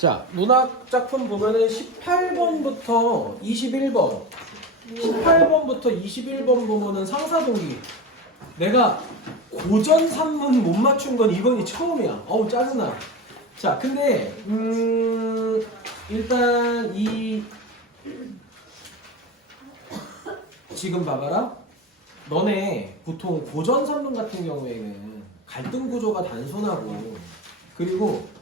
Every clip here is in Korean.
자, 문학 작품 보면은 18번부터 21번, 18번부터 21번 보면은 상사동기. 내가 고전 산문 못 맞춘 건 이번이 처음이야. 어우, 짜증나. 자, 근데 일단 지금 봐봐라. 너네 보통 고전 산문 같은 경우에는 갈등 구조가 단순하고, 그리고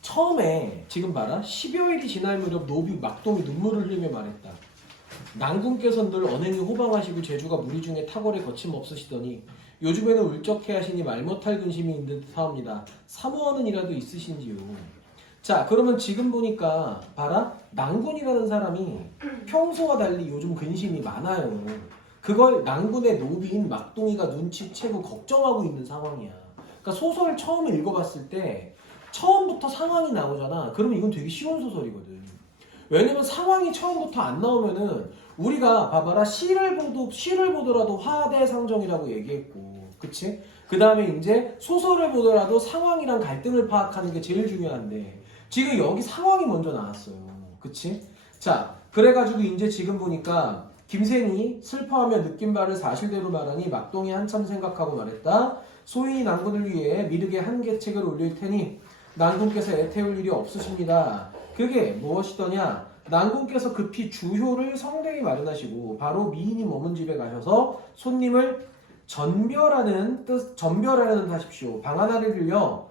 처음에 지금 봐라. 10여일이 지날 무렵 노비 막동이 눈물을 흘리며 말했다. 난군께서 늘 언행이 호방하시고 재주가 무리 중에 탁월에 거침없으시더니 요즘에는 울적해 하시니 말 못할 근심이 있는 듯하옵니다. 사모하는 이라도 있으신지요? 자, 그러면 지금 보니까 봐라. 난군이라는 사람이 평소와 달리 요즘 근심이 많아요. 그걸 난군의 노비인 막동이가 눈치채고 걱정하고 있는 상황이야. 그러니까 소설 처음 읽어봤을 때 처음부터 상황이 나오잖아. 그러면 이건 되게 쉬운 소설이거든. 왜냐면 상황이 처음부터 안 나오면은 우리가 봐봐라. 시를 보더라도 화대상정이라고 얘기했고, 그치? 그 다음에 이제 소설을 보더라도 상황이랑 갈등을 파악하는 게 제일 중요한데 지금 여기 상황이 먼저 나왔어요. 그치? 자, 그래가지고 이제 지금 보니까 김생이 슬퍼하며 느낀 바를 사실대로 말하니 막동이 한참 생각하고 말했다. 소인이 난군을 위해 미륵에 한 계책을 올릴 테니 난군께서 애태울 일이 없으십니다. 그게 무엇이더냐? 난군께서 급히 주효를 성대히 마련하시고 바로 미인이 머문 집에 가셔서 손님을 전별하는 하십시오. 방 하나를 빌려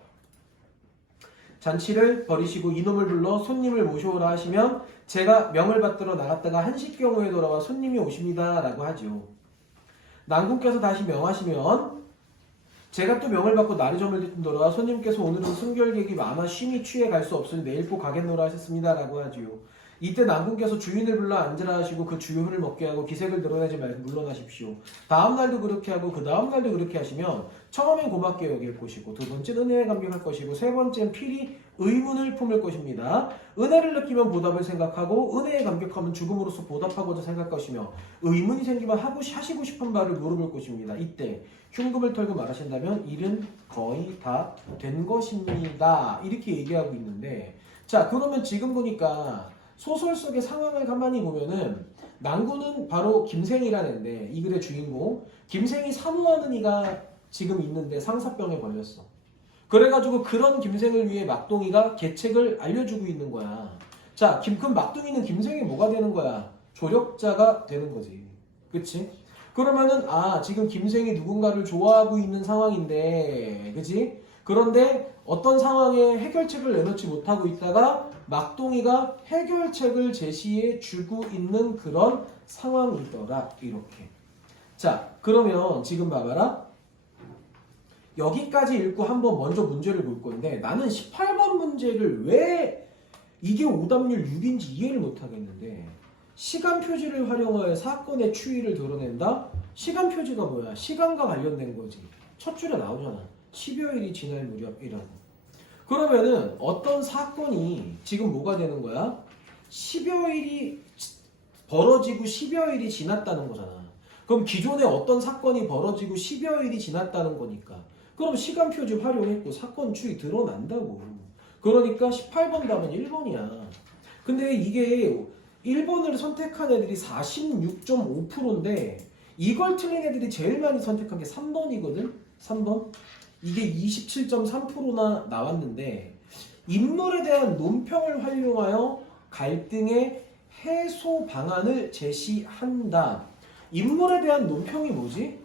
잔치를 벌이시고 이놈을 불러 손님을 모셔오라 하시면 제가 명을 받들어 나갔다가 한시경우에 돌아와 손님이 오십니다. 라고 하죠. 난군께서 다시 명하시면 제가 또 명을 받고 날이 저물 듯더라 손님께서 오늘은 순결객이 많아 쉼이 취해 갈 수 없으니 내일 꼭 가겠노라 하셨습니다. 라고 하지요. 이때 난군께서 주인을 불러 앉으라 하시고 그 주효를 먹게 하고 기색을 드러내지 말고 물러나십시오. 다음날도 그렇게 하고 그 다음날도 그렇게 하시면 처음엔 고맙게 여길 것이고 두 번째는 은혜에 감격할 것이고 세 번째는 필히 의문을 품을 것입니다. 은혜를 느끼면 보답을 생각하고 은혜에 감격하면 죽음으로써 보답하고자 생각할 것이며 의문이 생기면 하시고 싶은 바를 물어볼 것입니다. 이때 흉금을 털고 말하신다면 일은 거의 다 된 것입니다. 이렇게 얘기하고 있는데, 자, 그러면 지금 보니까 소설 속의 상황을 가만히 보면은 난군은 바로 김생이라는 애인데 이 글의 주인공 김생이 사모하는 이가 지금 있는데 상사병에 걸렸어. 그래가지고 그런 김생을 위해 막동이가 계책을 알려주고 있는 거야. 자, 그럼 막동이는 김생이 뭐가 되는 거야? 조력자가 되는 거지. 그치? 그러면은 지금 김생이 누군가를 좋아하고 있는 상황인데, 그치? 그런데 어떤 상황에 해결책을 내놓지 못하고 있다가 막동이가 해결책을 제시해 주고 있는 그런 상황이더라. 이렇게. 자, 그러면 지금 봐봐라. 여기까지 읽고 한번 먼저 문제를 볼 건데 나는 18번 문제를 왜 이게 오답률 6인지 이해를 못하겠는데, 시간 표지를 활용하여 사건의 추이를 드러낸다? 시간 표지가 뭐야? 시간과 관련된 거지. 첫 줄에 나오잖아. 10여일이 지날 무렵이라고. 그러면은 어떤 사건이 지금 뭐가 되는 거야? 10여일이 벌어지고 10여일이 지났다는 거잖아. 그럼 기존에 어떤 사건이 벌어지고 10여일이 지났다는 거니까 그럼 시간 표지 활용했고 사건 추이 드러난다고. 그러니까 18번 답은 1번이야. 근데 이게 1번을 선택한 애들이 46.5%인데 이걸 틀린 애들이 제일 많이 선택한 게 3번이거든? 3번? 이게 27.3%나 나왔는데 인물에 대한 논평을 활용하여 갈등의 해소 방안을 제시한다. 인물에 대한 논평이 뭐지?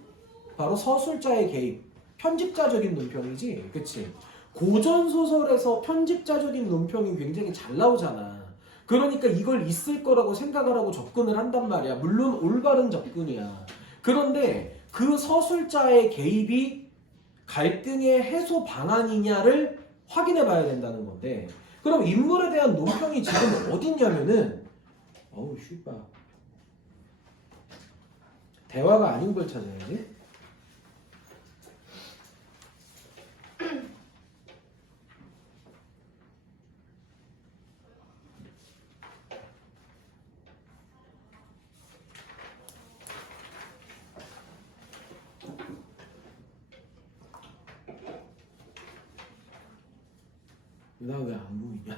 바로 서술자의 개입. 편집자적인 논평이지. 그치? 고전소설에서 편집자적인 논평이 굉장히 잘 나오잖아. 그러니까 이걸 있을 거라고 생각을 하고 접근을 한단 말이야. 물론 올바른 접근이야. 그런데 그 서술자의 개입이 갈등의 해소 방안이냐를 확인해 봐야 된다는 건데, 그럼 인물에 대한 논평이 지금 어딨냐면은 어우 슈바 대화가 아닌 걸 찾아야지. 나 왜 안 보이냐?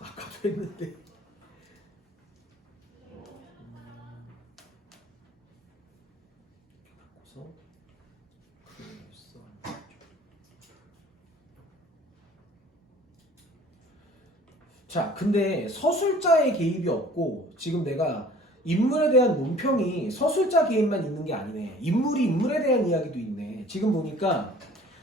아까도 했는데. 바꿔서 자, 근데 서술자의 개입이 없고 지금 내가 인물에 대한 논평이 서술자 개입만 있는 게 아니네. 인물에 대한 이야기도 있네. 지금 보니까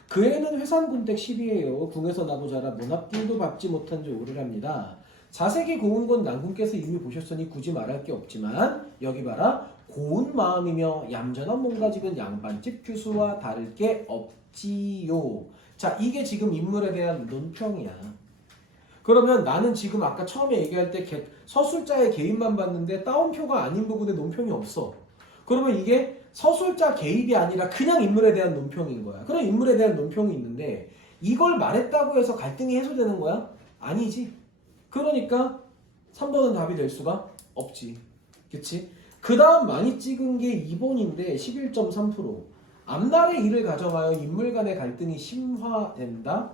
그 애는 회산군택 10이에요. 궁에서 나고 자라 모납길도 밟지 못한 지 오래랍니다. 자색이 고운 건 난군께서 이미 보셨으니 굳이 말할 게 없지만 여기 봐라. 고운 마음이며 얌전한 몸가짐은 양반집 규수와 다를 게 없지요. 자, 이게 지금 인물에 대한 논평이야. 그러면 나는 지금 아까 처음에 얘기할 때 서술자의 개입만 봤는데 따옴표가 아닌 부분에 논평이 없어. 그러면 이게 서술자 개입이 아니라 그냥 인물에 대한 논평인 거야. 그럼 인물에 대한 논평이 있는데 이걸 말했다고 해서 갈등이 해소되는 거야? 아니지. 그러니까 3번은 답이 될 수가 없지. 그치? 그 다음 많이 찍은 게 2번인데 11.3%. 앞날의 일을 가정하여 인물 간의 갈등이 심화된다.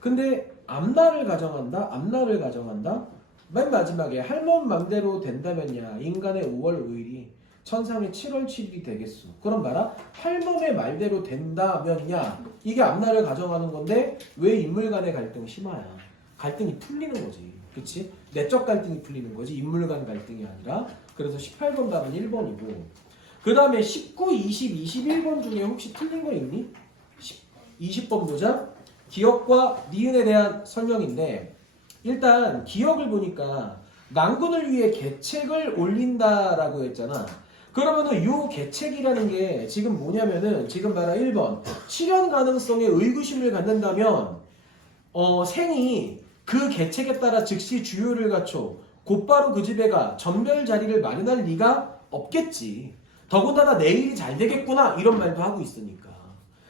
근데 앞날을 가정한다. 맨 마지막에 할멈 맘대로 된다면야 인간의 5월 5일이 천상의 7월 7일이 되겠소. 그럼 봐라. 할멈의 말대로 된다면야 이게 앞날을 가정하는 건데 왜 인물 간의 갈등 심화야? 갈등이 풀리는 거지. 그치? 내적 갈등이 풀리는 거지. 인물 간 갈등이 아니라. 그래서 18번 답은 1번이고 그 다음에 19, 20, 21번 중에 혹시 틀린 거 있니? 20번 보자. 기억과 니은에 대한 설명인데 일단 기억을 보니까 난군을 위해 계책을 올린다라고 했잖아. 그러면은 요 계책이라는 게 지금 뭐냐면은 지금 봐라 1번 실현 가능성에 의구심을 갖는다면 생이 그 계책에 따라 즉시 주요를 갖춰 곧바로 그 집에 가 전별 자리를 마련할 리가 없겠지. 더군다나 내일이 잘 되겠구나 이런 말도 하고 있으니까.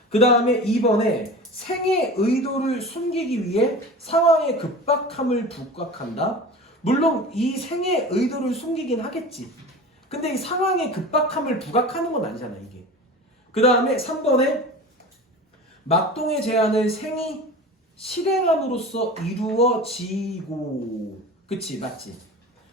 그 다음에 2번에 생의 의도를 숨기기 위해 상황의 급박함을 부각한다. 물론 이 생의 의도를 숨기긴 하겠지. 근데 이 상황의 급박함을 부각하는 건 아니잖아 이게. 그 다음에 3번에 막동의 제안을 생이 실행함으로써 이루어지고. 그치 맞지.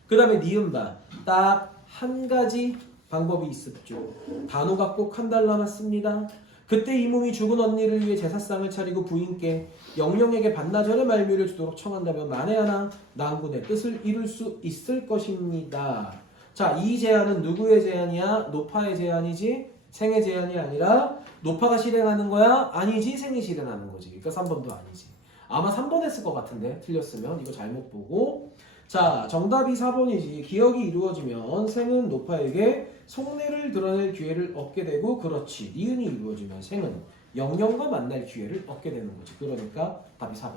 그 다음에 니은바 딱 한 가지 방법이 있었죠. 단호가 꼭 한 달 남았습니다. 그때 이 몸이 죽은 언니를 위해 제사상을 차리고 부인께 영령에게 반나절의 말미를 주도록 청한다면 만에 하나 난군의 뜻을 이룰 수 있을 것입니다. 자, 이 제안은 누구의 제안이야? 노파의 제안이지? 생의 제안이 아니라 노파가 실행하는 거야? 아니지? 생이 실행하는 거지. 그러니까 3번도 아니지. 아마 3번 했을 것 같은데 틀렸으면 이거 잘못 보고. 자, 정답이 4번이지. 기억이 이루어지면 생은 노파에게 속내를 드러낼 기회를 얻게 되고 그렇지. 니은이 이루어지면 생은 영령과 만날 기회를 얻게 되는 거지. 그러니까 답이 4번.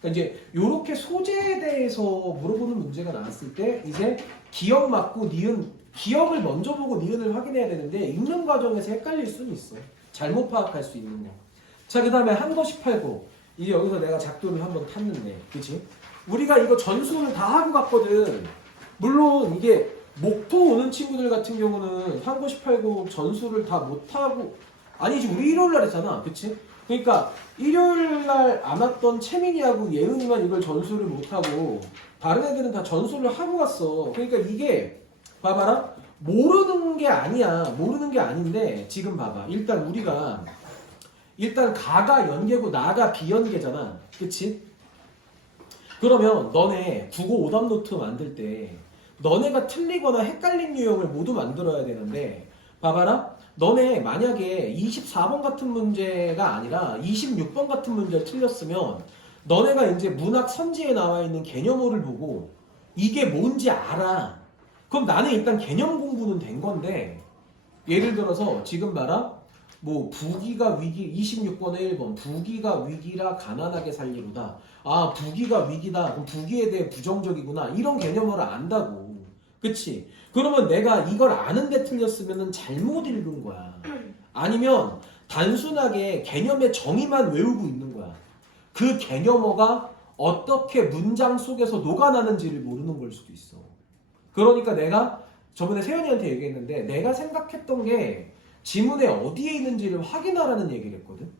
그러니까 이제 요렇게 소재에 대해서 물어보는 문제가 나왔을 때 이제 기억 맞고 니은 기억을 먼저 보고 니은을 확인해야 되는데 읽는 과정에서 헷갈릴 수는 있어. 잘못 파악할 수 있는 거. 자, 그 다음에 한 거 18고 이제 여기서 내가 작도를 한번 탔는데 그치? 우리가 이거 전수를 다 하고 갔거든. 물론 이게 목토 오는 친구들 같은 경우는 한고 18고 전수를 다 못하고 아니지 우리 일요일날 했잖아. 그치? 그러니까 일요일날 안 왔던 채민이하고 예은이만 이걸 전수를 못하고 다른 애들은 다 전수를 하고 갔어. 그러니까 이게 봐봐라. 모르는 게 아니야. 모르는 게 아닌데 지금 봐봐. 일단 우리가 가가 연계고 나가 비연계잖아. 그치? 그러면 너네 국어 오답 노트 만들 때 너네가 틀리거나 헷갈린 유형을 모두 만들어야 되는데 봐봐라. 너네 만약에 24번 같은 문제가 아니라 26번 같은 문제를 틀렸으면 너네가 이제 문학 선지에 나와 있는 개념어를 보고 이게 뭔지 알아. 그럼 나는 일단 개념 공부는 된 건데 예를 들어서 지금 봐라. 뭐 부귀가 위기 26번에 1번 부귀가 위기라 가난하게 살리로다. 아 부귀가 위기다. 그럼 부귀에 대해 부정적이구나. 이런 개념어를 안다고. 그치? 그러면 내가 이걸 아는데 틀렸으면 잘못 읽은 거야. 아니면 단순하게 개념의 정의만 외우고 있는 거야. 그 개념어가 어떻게 문장 속에서 녹아나는지를 모르는 걸 수도 있어. 그러니까 내가 저번에 세연이한테 얘기했는데 내가 생각했던 게 지문에 어디에 있는지를 확인하라는 얘기를 했거든.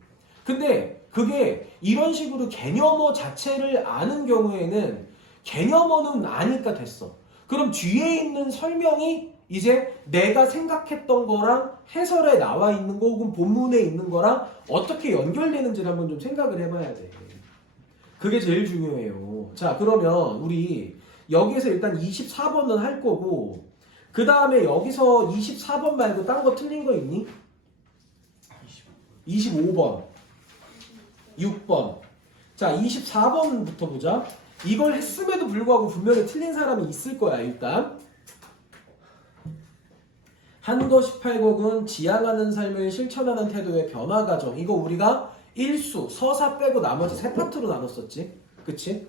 근데 그게 이런 식으로 개념어 자체를 아는 경우에는 개념어는 아니까 됐어. 그럼 뒤에 있는 설명이 이제 내가 생각했던 거랑 해설에 나와 있는 거 혹은 본문에 있는 거랑 어떻게 연결되는지를 한번 좀 생각을 해봐야 돼. 그게 제일 중요해요. 자, 그러면 우리 여기에서 일단 24번은 할 거고 그 다음에 여기서 24번 말고 딴 거 틀린 거 있니? 25번 6번. 자, 24번부터 보자. 이걸 했음에도 불구하고 분명히 틀린 사람이 있을 거야. 일단 한거 18곡은 지향하는 삶을 실천하는 태도의 변화 과정. 이거 우리가 일수, 서사 빼고 나머지 세 파트로 나눴었지. 그치?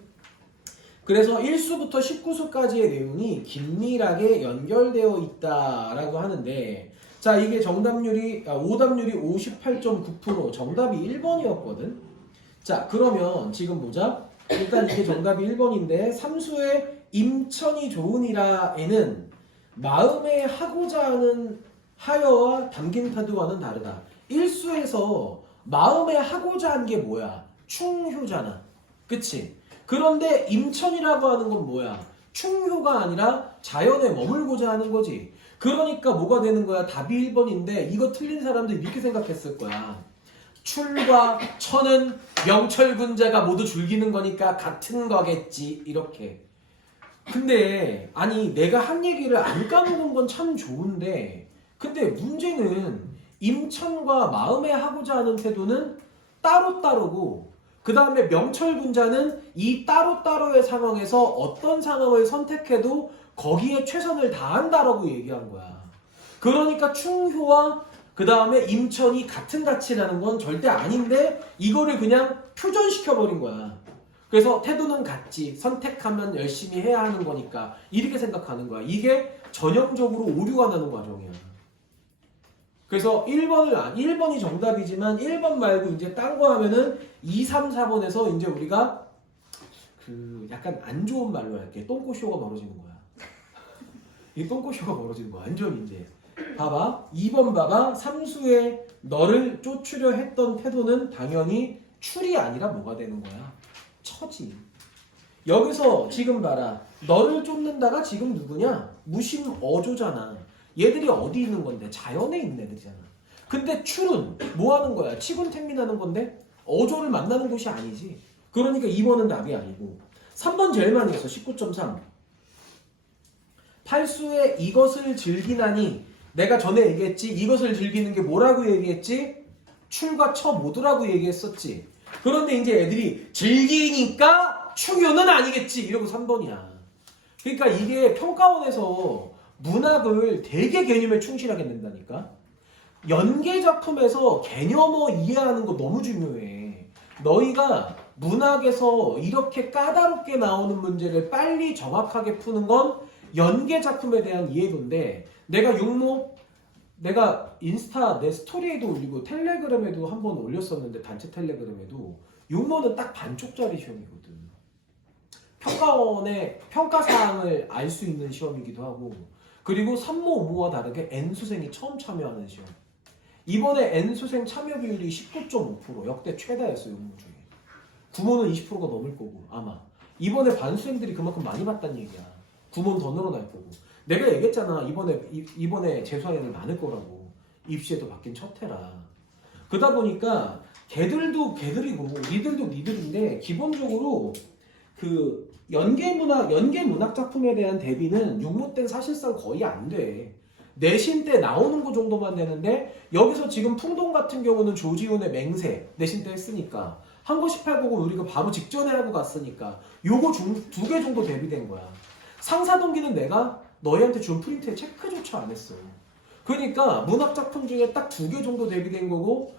그래서 1수부터 19수까지의 내용이 긴밀하게 연결되어 있다라고 하는데, 자, 이게 오답률이 58.9%, 정답이 1번이었거든. 자, 그러면 지금 보자. 일단 이게 정답이 1번인데 삼수의 임천이 좋으니라에는 마음에 하고자 하는 하여와 담긴 태도와는 다르다. 1수에서 마음에 하고자 한 게 뭐야? 충효잖아. 그치? 그런데 임천이라고 하는 건 뭐야? 충효가 아니라 자연에 머물고자 하는 거지. 그러니까 뭐가 되는 거야? 답이 1번인데 이거 틀린 사람들이 이렇게 생각했을 거야. 출과 천은 명철군자가 모두 즐기는 거니까 같은 거겠지. 이렇게. 근데 아니 내가 한 얘기를 안 까먹은 건 참 좋은데 근데 문제는 임천과 마음에 하고자 하는 태도는 따로따로고 그 다음에 명철군자는 이 따로따로의 상황에서 어떤 상황을 선택해도 거기에 최선을 다한다라고 얘기한 거야. 그러니까 충효와 그 다음에 임천이 같은 가치라는 건 절대 아닌데 이거를 그냥 표준시켜버린 거야. 그래서 태도는 같지. 선택하면 열심히 해야 하는 거니까 이렇게 생각하는 거야. 이게 전형적으로 오류가 나는 과정이야. 그래서 1번이 정답이지만 1번 말고 이제 딴 거 하면은 2, 3, 4번에서 이제 우리가 그 약간 안 좋은 말로 할게. 똥꼬쇼가 벌어지는 거야. 이 똥꼬쇼가 벌어지는 거야. 완전 이제. 봐봐. 2번 봐봐. 삼수에 너를 쫓으려 했던 태도는 당연히 출이 아니라 뭐가 되는 거야? 처지. 여기서 지금 봐라. 너를 쫓는다가 지금 누구냐? 무심 어조잖아. 얘들이 어디 있는 건데? 자연에 있는 애들이잖아. 근데 출은 뭐 하는 거야? 치군택민하는 건데? 어조를 만나는 곳이 아니지. 그러니까 2번은 답이 아니고 3번 제일 많이 했어. 19.3. 팔수에 이것을 즐기나니 내가 전에 얘기했지. 이것을 즐기는 게 뭐라고 얘기했지? 출과 처 모두라고 얘기했었지. 그런데 이제 애들이 즐기니까 충효는 아니겠지. 이러고 3번이야. 그러니까 이게 평가원에서 문학을 되게 개념에 충실하게 낸다니까. 연계작품에서 개념어 이해하는 거 너무 중요해. 너희가 문학에서 이렇게 까다롭게 나오는 문제를 빨리 정확하게 푸는 건 연계작품에 대한 이해도인데 내가 인스타 내 스토리에도 올리고 텔레그램에도 한번 올렸었는데 단체 텔레그램에도 육모는 딱 반쪽짜리 시험이거든. 평가원의 평가사항을 알 수 있는 시험이기도 하고 그리고 3모, 5모와 다르게 N수생이 처음 참여하는 시험. 이번에 N수생 참여 비율이 19.5% 역대 최다였어요. 육모 중에. 9모는 20%가 넘을 거고 아마. 이번에 반수생들이 그만큼 많이 봤다는 얘기야. 9모는 더 늘어날 거고. 내가 얘기했잖아. 이번에 재수한 애들 많을 거라고. 입시에도 바뀐 첫 해라. 그러다 보니까 걔들도 걔들이고 니들도 니들인데 기본적으로 그 연계문학 작품에 대한 대비는 육모 때는 사실상 거의 안 돼. 내신 때 나오는 거 정도만 되는데 여기서 지금 풍동 같은 경우는 조지훈의 맹세 내신 때 했으니까 한거 18곡은 우리가 바로 직전에 하고 갔으니까 요거 두 개 정도 대비된 거야. 상사동기는 내가 너희한테 준 프린트에 체크조차 안 했어. 그러니까 문학작품 중에 딱 2개 정도 대비된 거고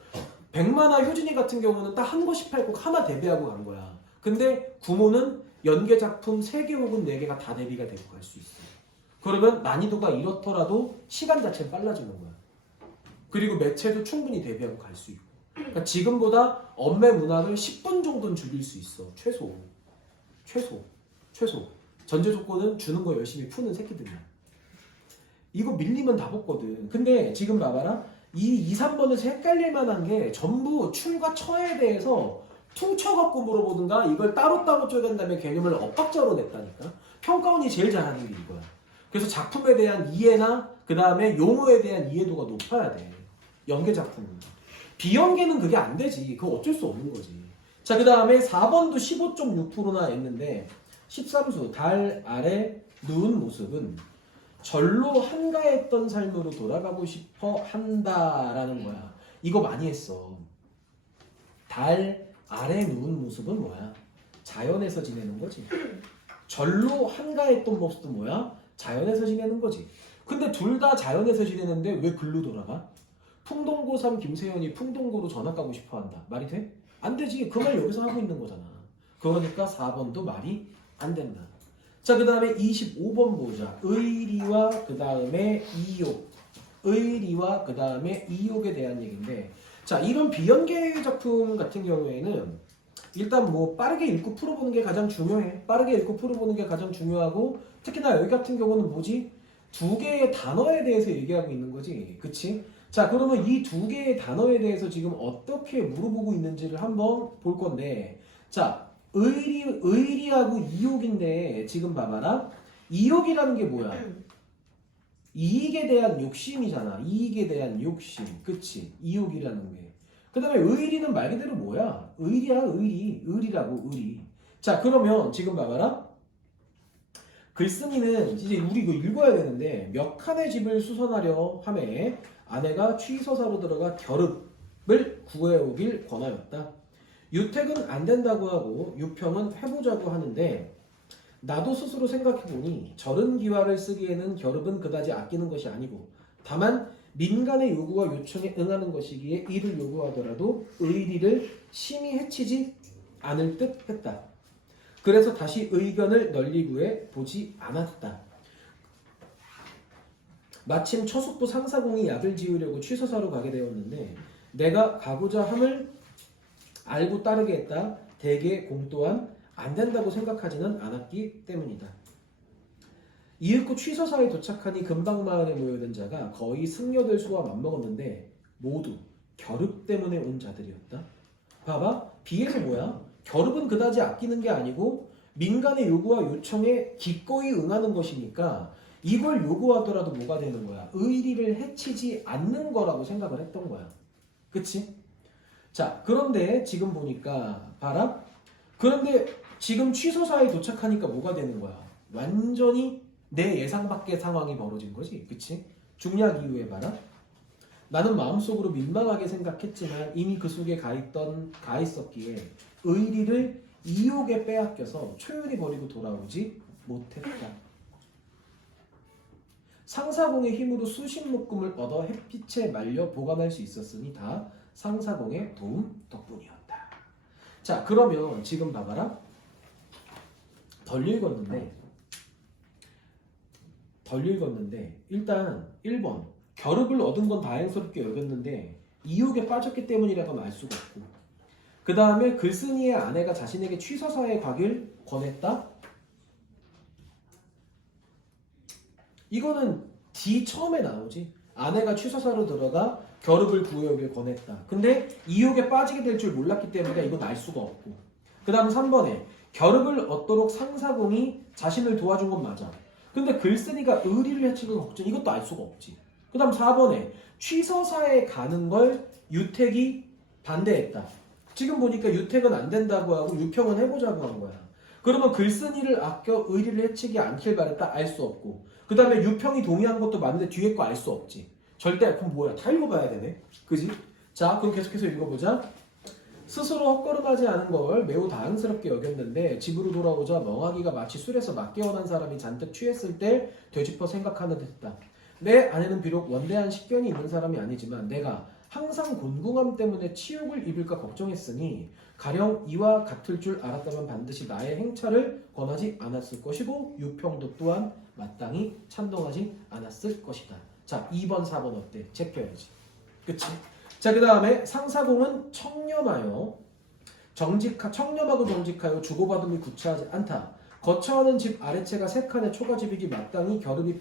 백만화 효진이 같은 경우는 딱 한거 18곡 하나 대비하고 간 거야. 근데 구모는 연계작품 3개 혹은 4개가 다 대비가 되고 갈 수 있어. 그러면 난이도가 이렇더라도 시간 자체는 빨라지는 거야. 그리고 매체도 충분히 대비하고 갈 수 있고. 그러니까 지금보다 엄매 문학을 10분 정도는 줄일 수 있어. 최소. 전제 조건은 주는 거 열심히 푸는 새끼들이야. 이거 밀리면 다 벗거든. 근데 지금 봐봐라. 이 2, 3번에서 헷갈릴 만한 게 전부 출과 처에 대해서 퉁쳐갖고 물어보든가 이걸 따로따로 쪼갠 다음에 개념을 엇박자로 냈다니까. 평가원이 제일 잘하는 게 이거야. 그래서 작품에 대한 이해나 그 다음에 용어에 대한 이해도가 높아야 돼. 연계 작품은. 비연계는 그게 안 되지. 그거 어쩔 수 없는 거지. 자, 그 다음에 4번도 15.6%나 했는데 13수 달 아래 누운 모습은 절로 한가했던 삶으로 돌아가고 싶어 한다라는 거야. 이거 많이 했어. 달 아래 누운 모습은 뭐야? 자연에서 지내는 거지. 절로 한가했던 모습도 뭐야? 자연에서 지내는 거지. 근데 둘 다 자연에서 지내는데 왜 글로 돌아가? 풍동고 3 김세현이 풍동고로 전학 가고 싶어 한다. 말이 돼? 안 되지. 그 말 여기서 하고 있는 거잖아. 그러니까 4번도 말이 안 된다. 자, 그 다음에 25번 보자. 의리와 그 다음에 이욕. 의리와 그 다음에 이욕에 대한 얘기인데, 자, 이런 비연계 작품 같은 경우에는 일단 뭐 빠르게 읽고 풀어보는 게 가장 중요해. 빠르게 읽고 풀어보는 게 가장 중요하고, 특히나 여기 같은 경우는 뭐지? 두 개의 단어에 대해서 얘기하고 있는 거지. 그치? 자, 그러면 이 두 개의 단어에 대해서 지금 어떻게 물어보고 있는지를 한번 볼 건데, 자, 의리하고 이욕인데 지금 봐봐라. 이욕이라는 게 뭐야? 이익에 대한 욕심이잖아. 이익에 대한 욕심. 그치? 이욕이라는 게. 그 다음에 의리는 말 그대로 뭐야? 의리야, 의리. 의리라고, 의리. 자, 그러면 지금 봐봐라. 글쓴이는 이제 우리 이거 읽어야 되는데, 몇 칸의 집을 수선하려 하매 아내가 취서사로 들어가 겨릅을 구해오길 권하였다. 유택은 안 된다고 하고 유평은 해보자고 하는데, 나도 스스로 생각해보니 저른 기화를 쓰기에는 겨릅은 그다지 아끼는 것이 아니고 다만 민간의 요구와 요청에 응하는 것이기에 이를 요구하더라도 의리를 심히 해치지 않을 듯 했다. 그래서 다시 의견을 널리 구해 보지 않았다. 마침 처숙부 상사공이 약을 지으려고 취서사로 가게 되었는데 내가 가고자 함을 알고 따르게 했다. 대개 공 또한 안 된다고 생각하지는 않았기 때문이다. 이윽고 취서사에 도착하니 근방마을에 모여든 자가 거의 승려들 수와 맞먹었는데 모두 겨릅 때문에 온 자들이었다. 봐봐. 비에서 뭐야? 겨릅은 그다지 아끼는 게 아니고 민간의 요구와 요청에 기꺼이 응하는 것이니까 이걸 요구하더라도 뭐가 되는 거야? 의리를 해치지 않는 거라고 생각을 했던 거야. 그치? 자, 그런데 지금 보니까 봐라. 그런데 지금 취소사에 도착하니까 뭐가 되는 거야? 완전히 내 예상 밖의 상황이 벌어진 거지. 그치? 중략 이후에 봐라. 나는 마음속으로 민망하게 생각했지만 이미 그 속에 가 있었기에 의리를 이욕에 빼앗겨서 초연히 버리고 돌아오지 못했다. 상사공의 힘으로 수십 묶음을 얻어 햇빛에 말려 보관할 수 있었으니 다 상사공의 도움 덕분이었다. 자, 그러면 지금 봐봐라. 덜 읽었는데 일단 1번 겨릅을 얻은 건 다행스럽게 여겼는데 이욕에 빠졌기 때문이라고 하면 알 수가 없고, 그 다음에 글쓴이의 아내가 자신에게 취서사에 가길 권했다. 이거는 D 처음에 나오지. 아내가 취서사로 들어가 겨릅을 구해오길 권했다. 근데 이욕에 빠지게 될 줄 몰랐기 때문에 이건 알 수가 없고, 그 다음 3번에 겨릅을 얻도록 상사공이 자신을 도와준 건 맞아. 근데 글쓴이가 의리를 해치는 걱정, 이것도 알 수가 없지. 그 다음 4번에 취서사에 가는 걸 유택이 반대했다. 지금 보니까 유택은 안 된다고 하고 유평은 해보자고 한 거야. 그러면 글쓴이를 아껴 의리를 해치지 않길 바랬다? 알 수 없고, 그 다음에 유평이 동의한 것도 맞는데 뒤에 거 알 수 없지. 절대. 그럼 뭐야? 다 읽어봐야 되네. 그지? 자, 그럼 계속해서 읽어보자. 스스로 헛걸음하지 않은 걸 매우 다행스럽게 여겼는데 집으로 돌아오자 멍하기가 마치 술에서 막 깨어난 사람이 잔뜩 취했을 때 되짚어 생각하는 듯했다. 내 아내는 비록 원대한 식견이 있는 사람이 아니지만 내가 항상 곤궁함 때문에 치욕을 입을까 걱정했으니 가령 이와 같을 줄 알았다면 반드시 나의 행차를 권하지 않았을 것이고 유평도 또한 마땅히 찬동하지 않았을 것이다. 자, 2번 4번 어때? 제껴야지. 그치? 자, 그 다음에 상사공은 청렴하고 정직하여 주고받음이 구차하지 않다. 거처하는 집 아래채가 3칸의 초가집이기 마땅히 겨릅이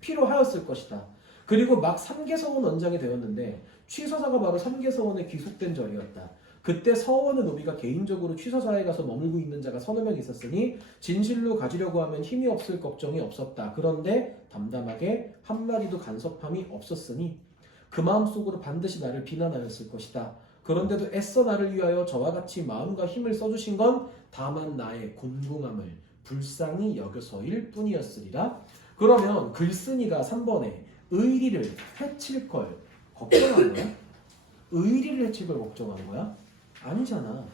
필요하였을 것이다. 그리고 막 삼계서원 원장이 되었는데 취서사가 바로 삼계서원에 귀속된 절이었다. 그때 서원의 노비가 개인적으로 취서사에 가서 머물고 있는 자가 서너 명 있었으니 진실로 가지려고 하면 힘이 없을 걱정이 없었다. 그런데 담담하게 한마디도 간섭함이 없었으니 그 마음속으로 반드시 나를 비난하였을 것이다. 그런데도 애써 나를 위하여 저와 같이 마음과 힘을 써주신 건 다만 나의 곤궁함을 불쌍히 여겨서일 뿐이었으리라. 그러면 글쓴이가 3번에 의리를 해칠 걸 걱정한 거야? 의리를 해칠 걸 걱정한 거야? 아니잖아.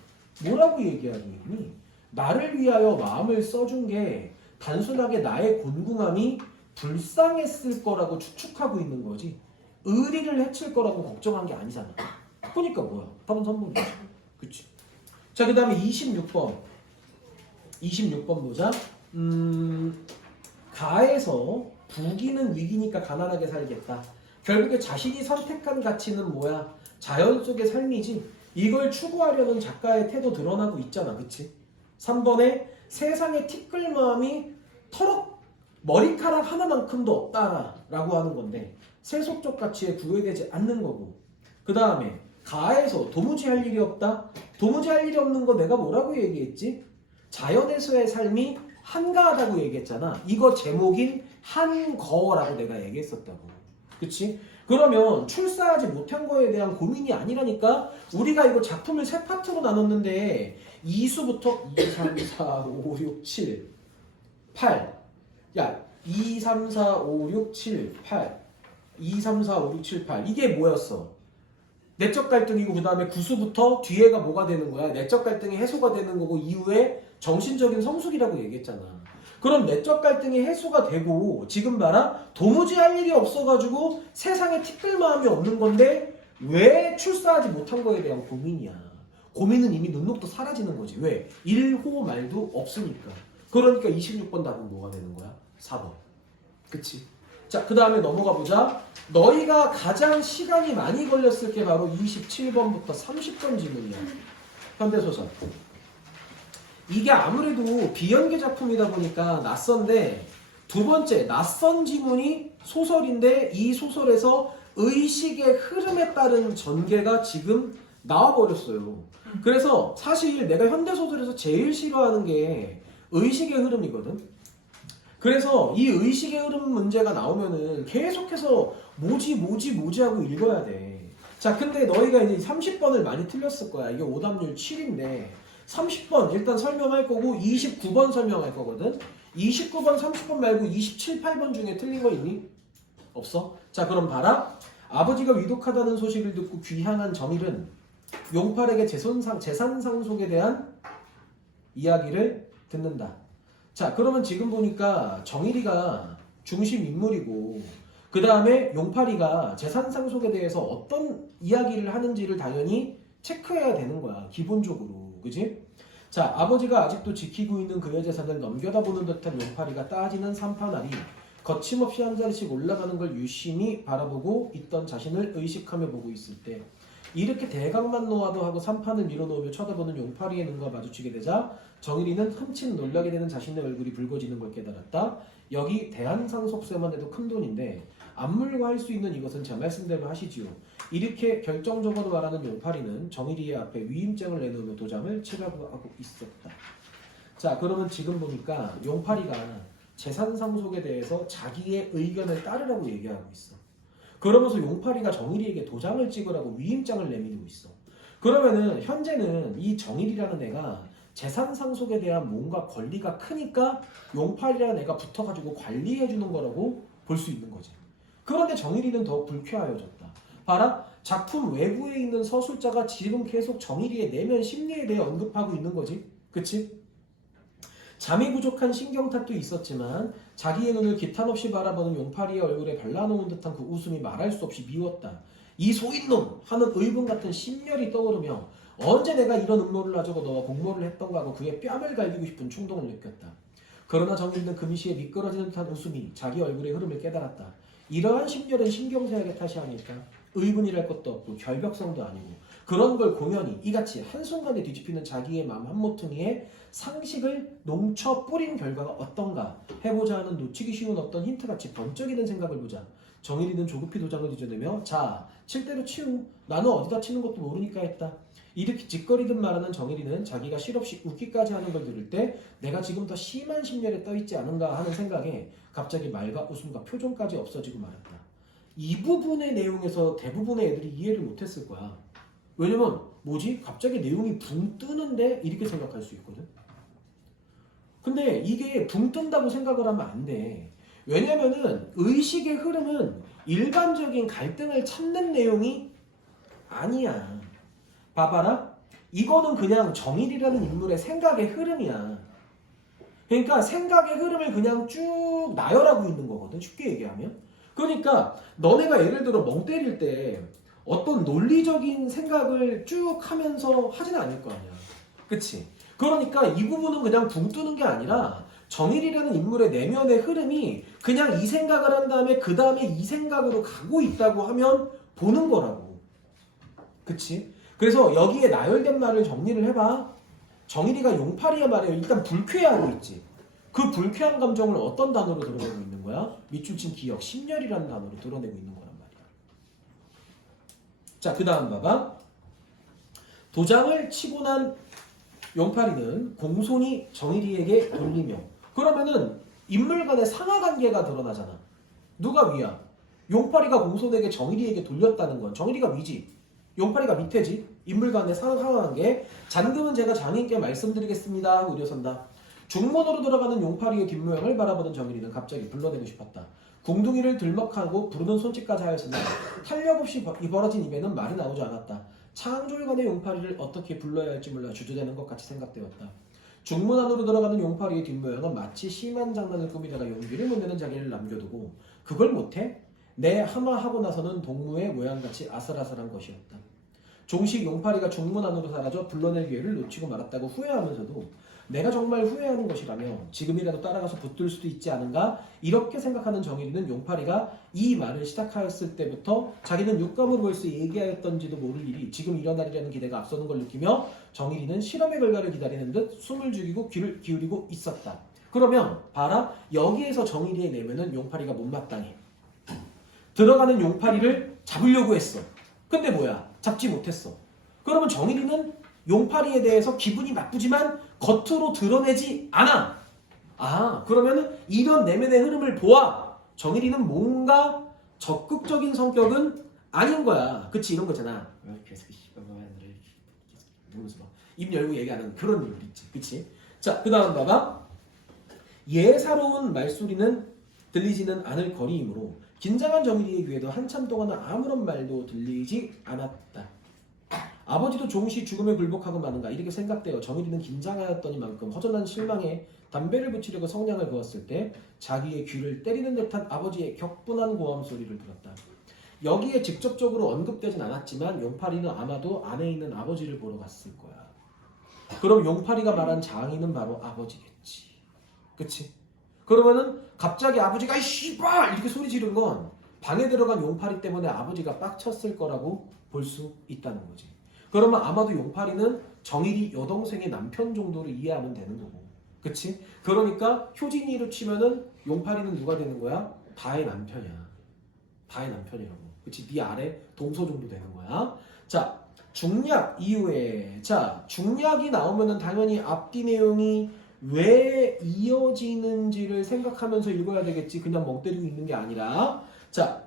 뭐라고 얘기하니? 나를 위하여 마음을 써준 게 단순하게 나의 곤궁함이 불쌍했을 거라고 추측하고 있는 거지. 의리를 해칠 거라고 걱정한 게 아니잖아. 그러니까 뭐야? 답은 3번이지. 그치? 자, 그 다음에 26번. 26번 보자. 가에서 부귀는 위기니까 가난하게 살겠다. 결국에 자신이 선택한 가치는 뭐야? 자연 속의 삶이지. 이걸 추구하려는 작가의 태도 드러나고 있잖아. 그치? 3번에 세상에 티끌 마음이 털럭 머리카락 하나만큼도 없다라고 하는 건데 세속적 가치에 구애되지 않는 거고, 그 다음에 가에서 도무지 할 일이 없다. 도무지 할 일이 없는 거 내가 뭐라고 얘기했지? 자연에서의 삶이 한가하다고 얘기했잖아. 이거 제목인 한거라고 내가 얘기했었다고. 그치? 그러면 출사하지 못한 거에 대한 고민이 아니라니까. 우리가 이거 작품을 세 파트로 나눴는데 이수부터 2, 3, 4, 5, 6, 7, 8 야 2, 3, 4, 5, 6, 7, 8 2, 3, 4, 5, 6, 7, 8 이게 뭐였어? 내적 갈등이고 그 다음에 구수부터 뒤에가 뭐가 되는 거야? 내적 갈등이 해소가 되는 거고 이후에 정신적인 성숙이라고 얘기했잖아. 그럼 내적 갈등이 해소가 되고 지금 봐라. 도무지 할 일이 없어가지고 세상에 티끌 마음이 없는 건데 왜 출사하지 못한 거에 대한 고민이야. 고민은 이미 눈녹도 사라지는 거지. 왜? 일호 말도 없으니까. 그러니까 26번 답은 뭐가 되는 거야? 4번. 그치? 자, 그 다음에 넘어가 보자. 너희가 가장 시간이 많이 걸렸을 게 바로 27번부터 30번 지문이야. 현대소설. 이게 아무래도 비연계 작품이다 보니까 낯선데, 두 번째 낯선 지문이 소설인데 이 소설에서 의식의 흐름에 따른 전개가 지금 나와버렸어요. 그래서 사실 내가 현대소설에서 제일 싫어하는 게 의식의 흐름이거든. 그래서 이 의식의 흐름 문제가 나오면은 계속해서 뭐지 하고 읽어야 돼. 자, 근데 너희가 이제 30번을 많이 틀렸을 거야. 이게 오답률 7인데 30번 일단 설명할 거고 29번 설명할 거거든. 29번, 30번 말고 27, 8번 중에 틀린 거 있니? 없어? 자, 그럼 봐라. 아버지가 위독하다는 소식을 듣고 귀향한 정일은 용팔에게 재산 상속에 대한 이야기를 듣는다. 자, 그러면 지금 보니까 정일이가 중심 인물이고 그 다음에 용팔이가 재산 상속에 대해서 어떤 이야기를 하는지를 당연히 체크해야 되는 거야. 기본적으로. 그지? 자, 아버지가 아직도 지키고 있는 그의 재산을 넘겨다보는 듯한 용팔이가 따지는 삼파날이 거침없이 한 자리씩 올라가는 걸 유심히 바라보고 있던 자신을 의식하며 보고 있을 때 이렇게 대각만 놓아도 하고 삼판을 밀어놓으며 쳐다보는 용팔이의 눈과 마주치게 되자 정일이는 흠칫 놀라게 되는 자신의 얼굴이 붉어지는 걸 깨달았다. 여기 대한상속세만 해도 큰돈인데 안물과 할 수 있는 이것은 제 말씀대로 하시지요. 이렇게 결정적으로 말하는 용팔이는 정일이의 앞에 위임장을 내놓으며 도장을 칠하고 있었다. 자, 그러면 지금 보니까 용팔이가 재산 상속에 대해서 자기의 의견을 따르라고 얘기하고 있어. 그러면서 용팔이가 정일이에게 도장을 찍으라고 위임장을 내밀고 있어. 그러면은 현재는 이 정일이라는 애가 재산 상속에 대한 뭔가 권리가 크니까 용팔이라는 애가 붙어가지고 관리해주는 거라고 볼 수 있는 거지. 그런데 정일이는 더 불쾌하여졌다. 봐라, 작품 외부에 있는 서술자가 지금 계속 정일이의 내면 심리에 대해 언급하고 있는 거지. 그치? 잠이 부족한 신경탓도 있었지만 자기의 눈을 기탄 없이 바라보는 용팔이의 얼굴에 발라놓은 듯한 그 웃음이 말할 수 없이 미웠다. 이 소인놈 하는 의분 같은 심열이 떠오르며 언제 내가 이런 음모를 가지고 너와 공모를 했던가 하고 그의 뺨을 갈기고 싶은 충동을 느꼈다. 그러나 정일은 금시에 미끄러지는 듯한 웃음이 자기 얼굴의 흐름을 깨달았다. 이러한 심열은 신경쇠약의 탓이 아닐까? 의분이랄 것도 없고 결벽성도 아니고 그런 걸 공연히 이같이 한순간에 뒤집히는 자기의 마음 한모퉁이에 상식을 농쳐 뿌린 결과가 어떤가 해보자 하는 놓치기 쉬운 어떤 힌트같이 번쩍이는 생각을 보자 정일이는 조급히 도장을 뒤져내며 자, 칠 대로 치우. 나는 어디다 치는 것도 모르니까 했다. 이렇게 짓거리듯 말하는 정일이는 자기가 실없이 웃기까지 하는 걸 들을 때 내가 지금 더 심한 심려에 떠있지 않은가 하는 생각에 갑자기 말과 웃음과 표정까지 없어지고 말았다. 이 부분의 내용에서 대부분의 애들이 이해를 못했을 거야. 왜냐면 뭐지? 갑자기 내용이 붕 뜨는데 이렇게 생각할 수 있거든. 근데 이게 붕 뜬다고 생각을 하면 안 돼. 왜냐면은 의식의 흐름은 일반적인 갈등을 찾는 내용이 아니야. 봐봐라. 이거는 그냥 정일이라는 인물의 생각의 흐름이야. 그러니까 생각의 흐름을 그냥 쭉 나열하고 있는 거거든. 쉽게 얘기하면. 그러니까 너네가 예를 들어 멍 때릴 때 어떤 논리적인 생각을 쭉 하면서 하진 않을 거 아니야. 그치? 그러니까 이 부분은 그냥 붕 뜨는 게 아니라 정일이라는 인물의 내면의 흐름이 그냥 이 생각을 한 다음에 그 다음에 이 생각으로 가고 있다고 하면 보는 거라고. 그치? 그래서 여기에 나열된 말을 정리를 해봐. 정일이가 용팔이야 말이야. 일단 불쾌해하고 있지. 그 불쾌한 감정을 어떤 단어로 드러내고 있는 거야? 밑줄 친 기억, 심열이라는 단어로 드러내고 있는 거란 말이야. 자, 그 다음 봐봐. 도장을 치고 난 용팔이는 공손히 정일이에게 돌리며 그러면은 인물 간의 상하관계가 드러나잖아. 누가 위야? 용팔이가 공손에게 정일이에게 돌렸다는 건 정일이가 위지. 용팔이가 밑에지. 인물 간의 상하관계. 잔금은 제가 장인께 말씀드리겠습니다 하고 일어선다. 중문으로 들어가는 용팔이의 뒷모양을 바라보던 정일이는 갑자기 불러내고 싶었다. 궁둥이를 들먹하고 부르는 손짓까지 하였으나 탄력 없이 벌어진 입에는 말이 나오지 않았다. 창졸간의 용팔이를 어떻게 불러야 할지 몰라 주저되는 것 같이 생각되었다. 중문 안으로 들어가는 용팔이의 뒷모양은 마치 심한 장난을 꾸미다가 용기를 못 내는 자기를 남겨두고 그걸 못해? 내 하마 하고 나서는 동무의 모양같이 아슬아슬한 것이었다. 종식 용팔이가 중문 안으로 사라져 불러낼 기회를 놓치고 말았다고 후회하면서도 내가 정말 후회하는 것이라며 지금이라도 따라가서 붙들 수도 있지 않은가 이렇게 생각하는 정일이는 용팔이가 이 말을 시작하였을 때부터 자기는 육감으로 벌써 얘기하였던지도 모를 일이 지금 일어나리라는 기대가 앞서는 걸 느끼며 정일이는 실험의 결과를 기다리는 듯 숨을 죽이고 귀를 기울이고 있었다. 그러면 봐라. 여기에서 정일이의 내면은 용팔이가 못마땅해. 들어가는 용팔이를 잡으려고 했어. 근데 뭐야? 잡지 못했어. 그러면 정일이는 용팔이에 대해서 기분이 나쁘지만 겉으로 드러내지 않아. 아, 그러면 이런 내면의 흐름을 보아. 정일이는 뭔가 적극적인 성격은 아닌 거야. 그치? 이런 거잖아. 입 열고 얘기하는 그런 일 있지. 그치? 자, 그 다음 봐봐. 예사로운 말소리는 들리지는 않을 거리이므로 긴장한 정일이의 귀에도 한참 동안 아무런 말도 들리지 않았다. 아버지도 조금씩 죽음에 굴복하고 마는가 이렇게 생각되어 정일이는 긴장하였더니만큼 허전한 실망에 담배를 붙이려고 성냥을 그었을 때 자기의 귀를 때리는 듯한 아버지의 격분한 고함 소리를 들었다. 여기에 직접적으로 언급되진 않았지만 용팔이는 아마도 안에 있는 아버지를 보러 갔을 거야. 그럼 용팔이가 말한 장인은 바로 아버지겠지. 그치? 그러면은 갑자기 아버지가 씨발 이렇게 소리 지른 건 방에 들어간 용팔이 때문에 아버지가 빡쳤을 거라고 볼 수 있다는 거지. 그러면 아마도 용팔이는 정일이 여동생의 남편 정도로 이해하면 되는 거고. 그치? 그러니까 효진이로 치면은 용팔이는 누가 되는 거야? 다의 남편이야. 다의 남편이라고. 그치? 네 아래 동서 정도 되는 거야. 자, 중략 이후에 자, 중략이 나오면은 당연히 앞뒤 내용이 왜 이어지는지를 생각하면서 읽어야 되겠지. 그냥 멍 때리고 있는 게 아니라. 자,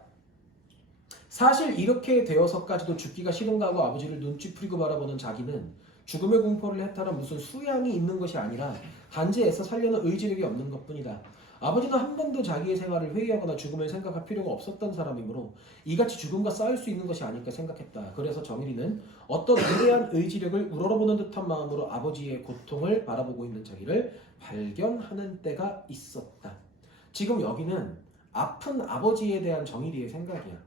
사실 이렇게 되어서까지도 죽기가 싫은가 하고 아버지를 눈치 풀리고 바라보는 자기는 죽음의 공포를 해탈한 무슨 수양이 있는 것이 아니라 단지 애써 살려는 의지력이 없는 것뿐이다. 아버지는 한 번도 자기의 생활을 회의하거나 죽음을 생각할 필요가 없었던 사람이므로 이같이 죽음과 싸울 수 있는 것이 아닐까 생각했다. 그래서 정일이는 어떤 위대한 의지력을 우러러보는 듯한 마음으로 아버지의 고통을 바라보고 있는 자기를 발견하는 때가 있었다. 지금 여기는 아픈 아버지에 대한 정일이의 생각이야.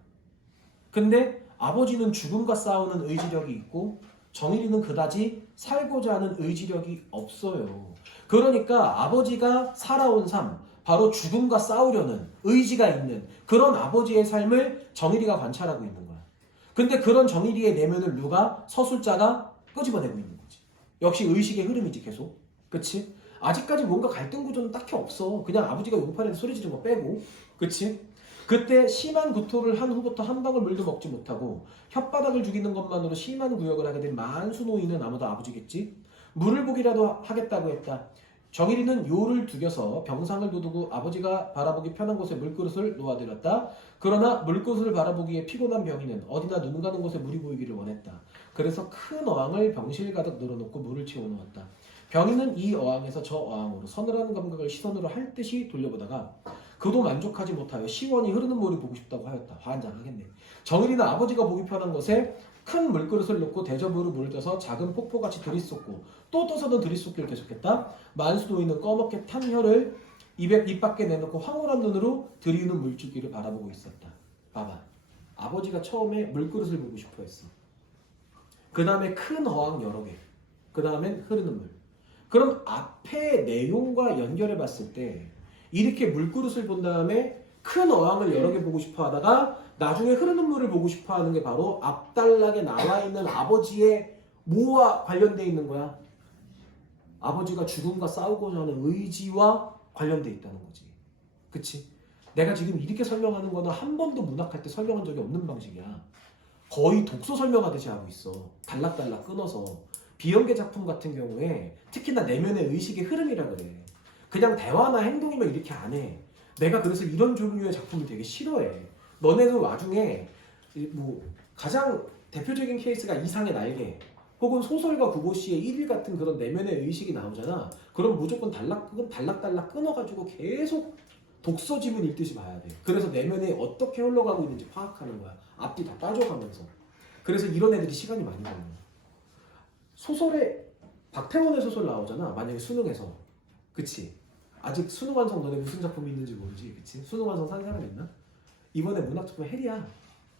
근데 아버지는 죽음과 싸우는 의지력이 있고 정일이는 그다지 살고자 하는 의지력이 없어요. 그러니까 아버지가 살아온 삶, 바로 죽음과 싸우려는 의지가 있는 그런 아버지의 삶을 정일이가 관찰하고 있는 거야. 근데 그런 정일이의 내면을 누가? 서술자가 끄집어내고 있는 거지. 역시 의식의 흐름이지 계속. 그치? 아직까지 뭔가 갈등 구조는 딱히 없어. 그냥 아버지가 용팔이한테 소리 지른 거 빼고. 그치? 그때 심한 구토를 한 후부터 한 방울 물도 먹지 못하고 혓바닥을 죽이는 것만으로 심한 구역을 하게 된 만수 노인은 아무도 아버지겠지. 물을 보기라도 하겠다고 했다. 정일이는 요를 두겨서 병상을 도두고 아버지가 바라보기 편한 곳에 물그릇을 놓아드렸다. 그러나 물그릇을 바라보기에 피곤한 병인은 어디나 눈 가는 곳에 물이 보이기를 원했다. 그래서 큰 어항을 병실 가득 늘어놓고 물을 채워놓았다. 병인은 이 어항에서 저 어항으로 서늘한 감각을 시선으로 할 듯이 돌려보다가 그도 만족하지 못하여 시원히 흐르는 물이 보고 싶다고 하였다. 환장하겠네. 정일이는 아버지가 보기 편한 곳에 큰 물그릇을 놓고 대접으로 물을 떠서 작은 폭포같이 들이쏟고 또 떠서는 들이쏟기를 계속했다. 만수 노인은 꺼멓게 탄 혀를 입 밖에 내놓고 황홀한 눈으로 들이우는 물줄기를 바라보고 있었다. 봐봐. 아버지가 처음에 물그릇을 보고 싶어 했어. 그 다음에 큰 어항 여러 개. 그 다음엔 흐르는 물. 그럼 앞의 내용과 연결해 봤을 때 이렇게 물그릇을 본 다음에 큰 어항을 여러 개 보고 싶어 하다가 나중에 흐르는 물을 보고 싶어 하는 게 바로 앞단락에 나와 있는 아버지의 뭐와 관련돼 있는 거야? 아버지가 죽음과 싸우고자 하는 의지와 관련돼 있다는 거지. 그치? 내가 지금 이렇게 설명하는 거는 한 번도 문학할 때 설명한 적이 없는 방식이야. 거의 독서 설명하듯이 하고 있어. 단락단락 끊어서. 비연계 작품 같은 경우에 특히나 내면의 의식의 흐름이라 그래. 그냥 대화나 행동이면 이렇게 안 해. 내가 그래서 이런 종류의 작품을 되게 싫어해. 너네도 와중에 뭐 가장 대표적인 케이스가 이상의 날개 혹은 소설가 구보씨의 1일 같은 그런 내면의 의식이 나오잖아. 그럼 무조건 달락달락 끊어가지고 계속 독서 지문 읽듯이 봐야 돼. 그래서 내면에 어떻게 흘러가고 있는지 파악하는 거야. 앞뒤 다 빠져가면서. 그래서 이런 애들이 시간이 많이 걸려. 소설에 박태원의 소설 나오잖아. 만약에 수능에서. 그치? 아직 수능 완성 너네 무슨 작품이 있는지 모르지. 그치? 수능 완성 산 사람 있나? 이번에 문학 작품 헬이야.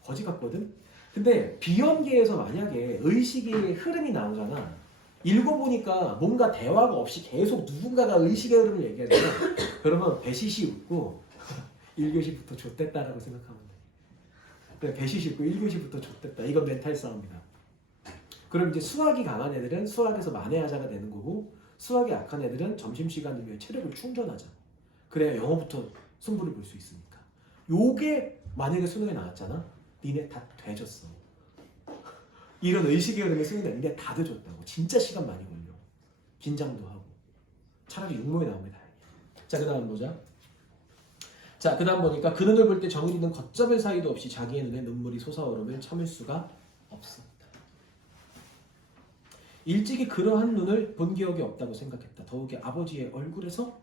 거지 같거든? 근데 비연계에서 만약에 의식의 흐름이 나오잖아. 읽어보니까 뭔가 대화가 없이 계속 누군가가 의식의 흐름을 얘기하잖아. 그러면 배시시 웃고 1교시부터 좆됐다라고 생각하면 돼. 그래, 배시시 웃고 1교시부터 좆됐다. 이건 멘탈 싸움이다. 그럼 이제 수학이 강한 애들은 수학에서 만회하자가 되는 거고 수학이 약한 애들은 점심시간을 위해 체력을 충전하자. 그래야 영어부터 승부를 볼 수 있으니까. 요게 만약에 수능에 나왔잖아. 니네 다 되졌어. 이런 의식의 흐름에 수능이 나는데 다 되졌다고. 진짜 시간 많이 걸려. 긴장도 하고. 차라리 육모에 나오면 다행이야. 자, 그 다음 보자. 자, 그 다음 보니까 그 눈을 볼 때 정일이는 걷잡을 사이도 없이 자기의 눈에 눈물이 솟아오름을 참을 수가 없었다. 일찍이 그러한 눈을 본 기억이 없다고 생각했다. 더욱이 아버지의 얼굴에서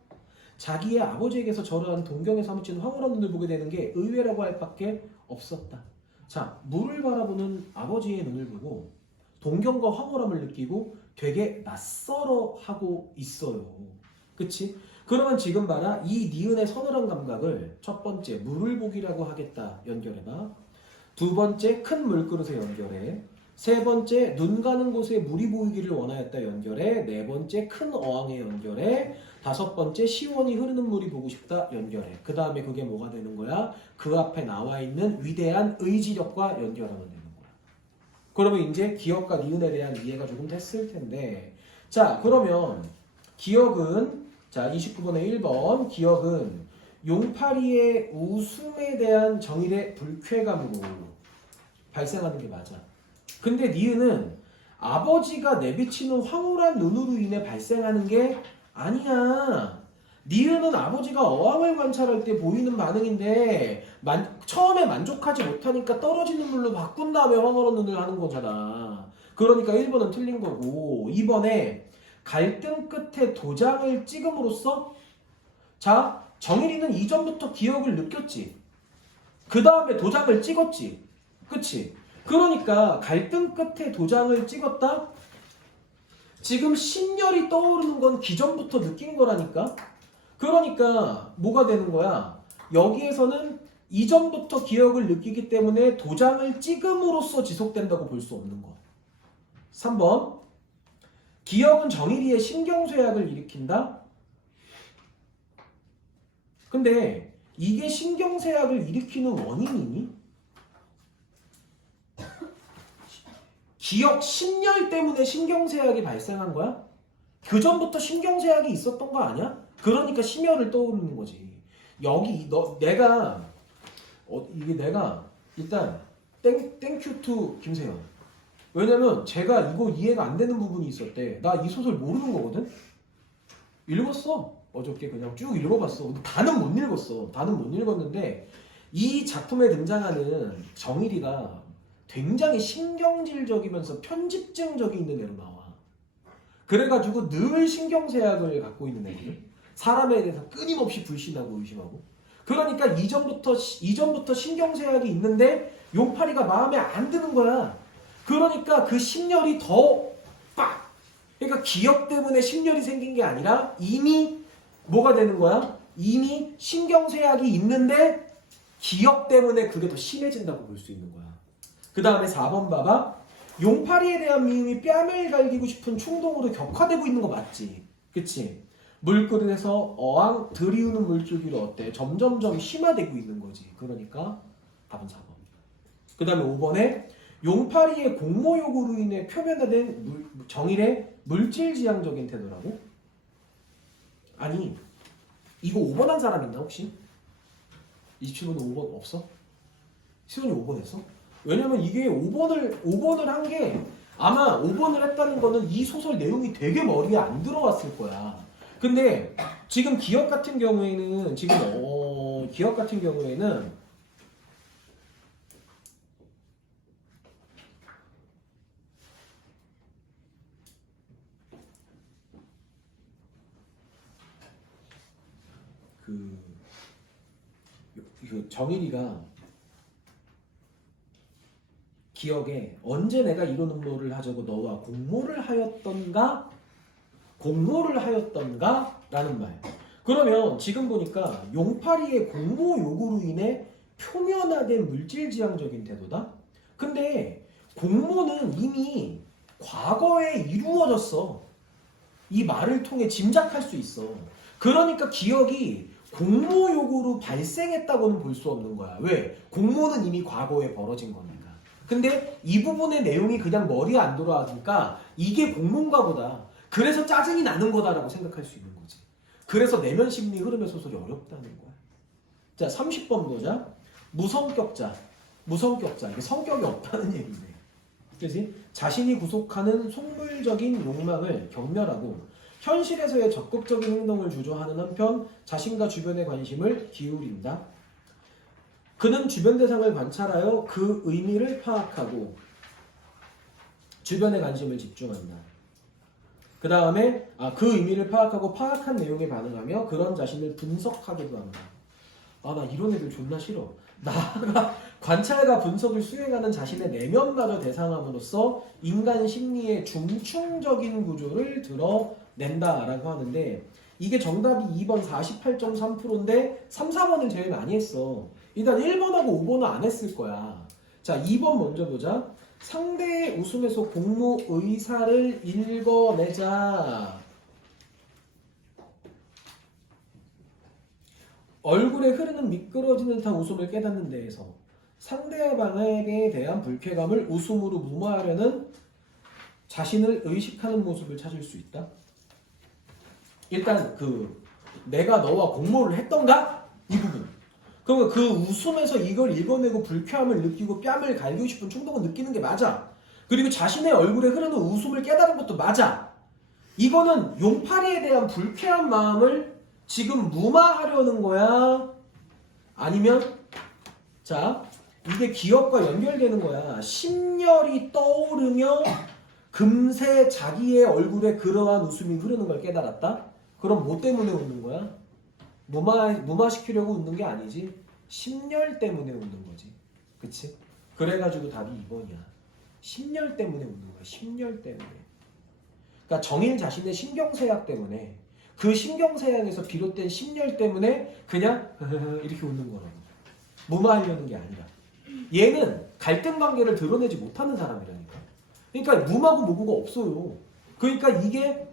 자기의 아버지에게서 저러한 동경에 사무치는 황홀한 눈을 보게 되는 게 의외라고 할 밖에 없었다. 자, 물을 바라보는 아버지의 눈을 보고 동경과 황홀함을 느끼고 되게 낯설어하고 있어요. 그치? 그러면 지금 봐라. 이 니은의 서늘한 감각을 첫 번째 물을 보기라고 하겠다 연결해봐. 두 번째 큰 물그릇에 연결해. 세 번째 눈 가는 곳에 물이 보이기를 원하였다 연결해. 네 번째 큰 어항에 연결해. 다섯 번째 시원히 흐르는 물이 보고 싶다 연결해. 그 다음에 그게 뭐가 되는 거야? 그 앞에 나와 있는 위대한 의지력과 연결하면 되는 거야. 그러면 이제 기억과 니은에 대한 이해가 조금 됐을 텐데, 자, 그러면 기억은, 자, 29번의 1번 기억은 용파리의 웃음에 대한 정일의 불쾌감으로 발생하는 게 맞아. 근데 니은은 아버지가 내비치는 황홀한 눈으로 인해 발생하는 게 아니야. 니은은 아버지가 어항을 관찰할 때 보이는 반응인데 처음에 만족하지 못하니까 떨어지는 물로 바꾼 다음에 황홀한 눈을 하는 거잖아. 그러니까 1번은 틀린 거고 2번에 갈등 끝에 도장을 찍음으로써 자, 정일이는 이전부터 기억을 느꼈지. 그 다음에 도장을 찍었지. 그치? 그러니까 갈등 끝에 도장을 찍었다? 지금 신열이 떠오르는 건 기존부터 느낀 거라니까? 그러니까 뭐가 되는 거야? 여기에서는 이전부터 기억을 느끼기 때문에 도장을 찍음으로써 지속된다고 볼 수 없는 거. 3번 기억은 정일이의 신경쇠약을 일으킨다? 근데 이게 신경쇠약을 일으키는 원인이니? 기억 신열 때문에 신경쇠약이 발생한 거야? 그 전부터 신경쇠약이 있었던 거 아니야? 그러니까 심혈을 떠오르는 거지. 여기 내가 이게 내가 일단 땡큐 투 김세현. 왜냐면 제가 이거 이해가 안 되는 부분이 있었대. 나 이 소설 모르는 거거든. 읽었어. 어저께 그냥 쭉 읽어봤어. 다는 못 읽었어. 다는 못 읽었는데 이 작품에 등장하는 정일이가 굉장히 신경질적이면서 편집증적이 있는 애로 나와. 그래가지고 늘 신경쇠약을 갖고 있는 애거든. 사람에 대해서 끊임없이 불신하고 의심하고. 그러니까 이전부터 신경쇠약이 있는데 용팔이가 마음에 안 드는 거야. 그러니까 그 심열이 더 빡. 그러니까 기억 때문에 심열이 생긴 게 아니라 이미 뭐가 되는 거야? 이미 신경쇠약이 있는데 기억 때문에 그게 더 심해진다고 볼 수 있는 거야. 그 다음에 4번 봐봐. 용팔이에 대한 미움이 뺨을 갈기고 싶은 충동으로 격화되고 있는 거 맞지? 그치? 물그릇에서 어항 들이우는 물줄기로 어때? 점점점 심화되고 있는 거지. 그러니까 답은 4번. 그 다음에 5번에 용팔이의 공모 요구로 인해 표면화된 정일의 물질지향적인 태도라고? 아니 이거 5번 한 사람 있나 혹시? 27번에 5번 없어? 시원이 5번 했어? 왜냐면 이게 5번을 한 게 아마 5번을 했다는 거는 이 소설 내용이 되게 머리에 안 들어왔을 거야. 근데 지금 기억 같은 경우에는 그 정일이가 기억에 언제 내가 이런 음모를 하자고 너와 공모를 하였던가 라는 말. 그러면 지금 보니까 용팔이의 공모 요구로 인해 표면화된 물질지향적인 태도다? 근데 공모는 이미 과거에 이루어졌어. 이 말을 통해 짐작할 수 있어. 그러니까 기억이 공모 요구로 발생했다고는 볼 수 없는 거야. 왜? 공모는 이미 과거에 벌어진 거니까. 근데 이 부분의 내용이 그냥 머리에 안 들어가니까 이게 공모인가 보다. 그래서 짜증이 나는 거다라고 생각할 수 있는 거지. 그래서 내면 심리 흐름의 소설이 어렵다는 거야. 자, 30번 보자. 무성격자. 이게 성격이 없다는 얘기네. 그렇지? 자신이 구속하는 속물적인 욕망을 경멸하고 현실에서의 적극적인 행동을 주저하는 한편 자신과 주변의 관심을 기울인다. 그는 주변 대상을 관찰하여 그 의미를 파악하고 주변의 관심을 집중한다. 그 다음에 그 의미를 파악하고 파악한 내용에 반응하며 그런 자신을 분석하기도 한다. 나 이런 애들 존나 싫어. 나가 관찰과 분석을 수행하는 자신의 내면마저 대상함으로써 인간 심리의 중충적인 구조를 드러낸다라고 하는데 이게 정답이 2번 48.3%인데 3, 4번을 제일 많이 했어. 일단 1번하고 5번은 안 했을 거야. 자, 2번 먼저 보자. 상대의 웃음에서 공모 의사를 읽어내자. 얼굴에 흐르는 미끄러지는 듯한 웃음을 깨닫는 데에서 상대방에게 대한 불쾌감을 웃음으로 무마하려는 자신을 의식하는 모습을 찾을 수 있다. 일단 내가 너와 공모를 했던가? 이 부분. 그러면 그 웃음에서 이걸 읽어내고 불쾌함을 느끼고 뺨을 갈기고 싶은 충동을 느끼는 게 맞아. 그리고 자신의 얼굴에 흐르는 웃음을 깨달은 것도 맞아. 이거는 용팔이에 대한 불쾌한 마음을 지금 무마하려는 거야? 아니면 자, 이게 기억과 연결되는 거야. 심열이 떠오르며 금세 자기의 얼굴에 그러한 웃음이 흐르는 걸 깨달았다? 그럼 뭐 때문에 웃는 거야? 무마시키려고 웃는 게 아니지. 심열 때문에 웃는 거지. 그치? 그래가지고 답이 2번이야. 심열 때문에 웃는 거야. 심열 때문에. 그러니까 정일 자신의 신경쇠약 때문에 그 신경쇠약에서 비롯된 심열 때문에 그냥 이렇게 웃는 거라고. 무마하려는 게 아니라. 얘는 갈등 관계를 드러내지 못하는 사람이라니까. 그러니까 무마고 무구가 없어요. 그러니까 이게